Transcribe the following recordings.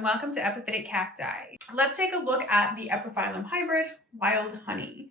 and welcome to Epiphytic Cacti. Let's take a look at the Epiphyllum hybrid, Wild Honey.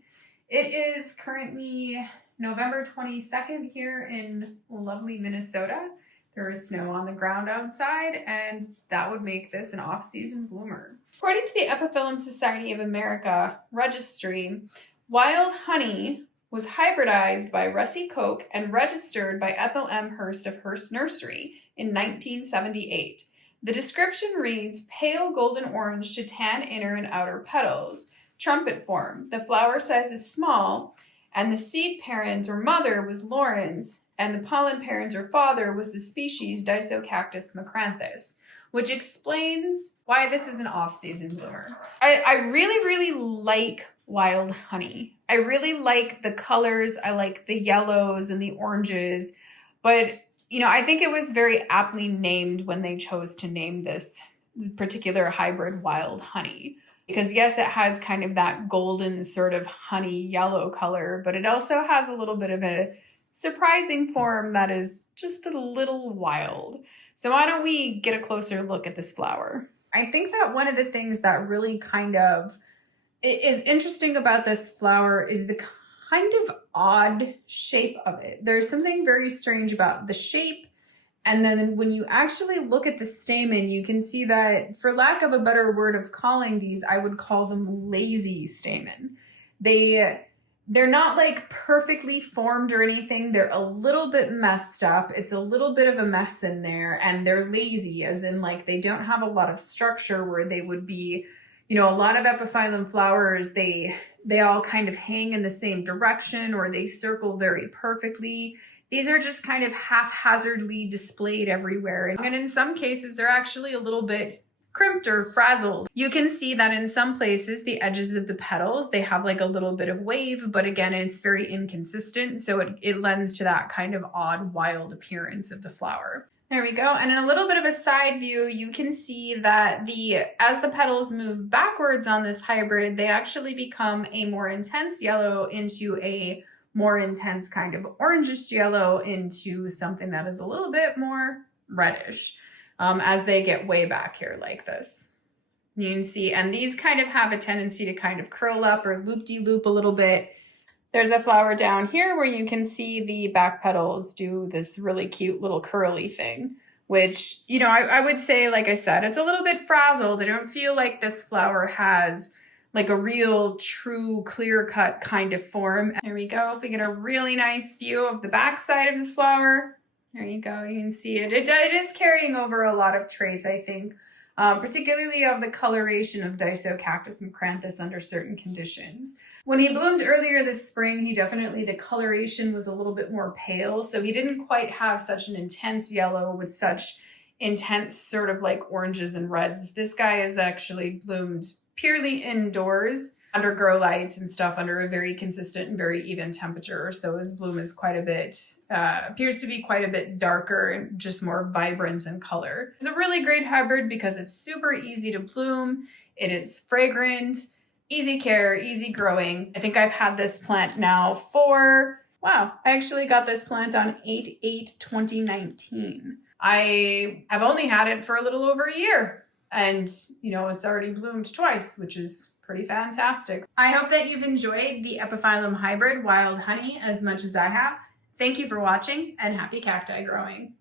It is currently November 22nd here in lovely Minnesota. There is snow on the ground outside, and that would make this an off-season bloomer. According to the Epiphyllum Society of America Registry, Wild Honey was hybridized by Wressey Cocke and registered by Ethel M. Hurst of Hurst Nursery in 1978. The description reads, pale golden orange to tan inner and outer petals, trumpet form. The flower size is small, and the seed parent or mother was Lawrence, and the pollen parent or father was the species Disocactus macranthus, which explains why this is an off-season bloomer. I really like Wild Honey. I really like the colors. I like the yellows and the oranges, but I think it was very aptly named when they chose to name this particular hybrid Wild Honey. Because yes, it has kind of that golden sort of honey yellow color, but it also has a little bit of a surprising form that is just a little wild. So why don't we get a closer look at this flower? I think that one of the things that really kind of is interesting about this flower is the kind of odd shape of it. There's something very strange about the shape. And then when you actually look at the stamen, you can see that, for lack of a better word of calling these, I would call them lazy stamen. They're not like perfectly formed or anything. They're a little bit messed up. It's a little bit of a mess in there, and they're lazy, as in like they don't have a lot of structure where they would be, a lot of epiphyllum flowers, they all kind of hang in the same direction or they circle very perfectly. These are just kind of haphazardly displayed everywhere. And in some cases, they're actually a little bit crimped or frazzled. You can see that in some places, the edges of the petals, they have like a little bit of wave, but again, it's very inconsistent. So it lends to that kind of odd, wild appearance of the flower. There we go. And in a little bit of a side view, you can see that as the petals move backwards on this hybrid, they actually become a more intense yellow into a more intense kind of orangish yellow into something that is a little bit more reddish as they get way back here like this. You can see, and these kind of have a tendency to kind of curl up or loop-de-loop a little bit. There's a flower down here where you can see the back petals do this really cute little curly thing, which, I would say, like I said, it's a little bit frazzled. I don't feel like this flower has like a real true clear-cut kind of form. There we go. If we get a really nice view of the back side of the flower, there you go. You can see it. It is carrying over a lot of traits, I think, particularly of the coloration of Disocactus macranthus under certain conditions. When he bloomed earlier this spring, the coloration was a little bit more pale, so he didn't quite have such an intense yellow with such intense sort of like oranges and reds. This guy is actually bloomed purely indoors under grow lights and stuff under a very consistent and very even temperature. So his bloom is appears to be quite a bit darker and just more vibrant in color. It's a really great hybrid because it's super easy to bloom. It is fragrant, easy care, easy growing. I think I've had this plant now I actually got this plant on 8/8/2019. I have only had it for a little over a year. And, it's already bloomed twice, which is pretty fantastic. I hope that you've enjoyed the Epiphyllum hybrid Wild Honey as much as I have. Thank you for watching, and happy cacti growing.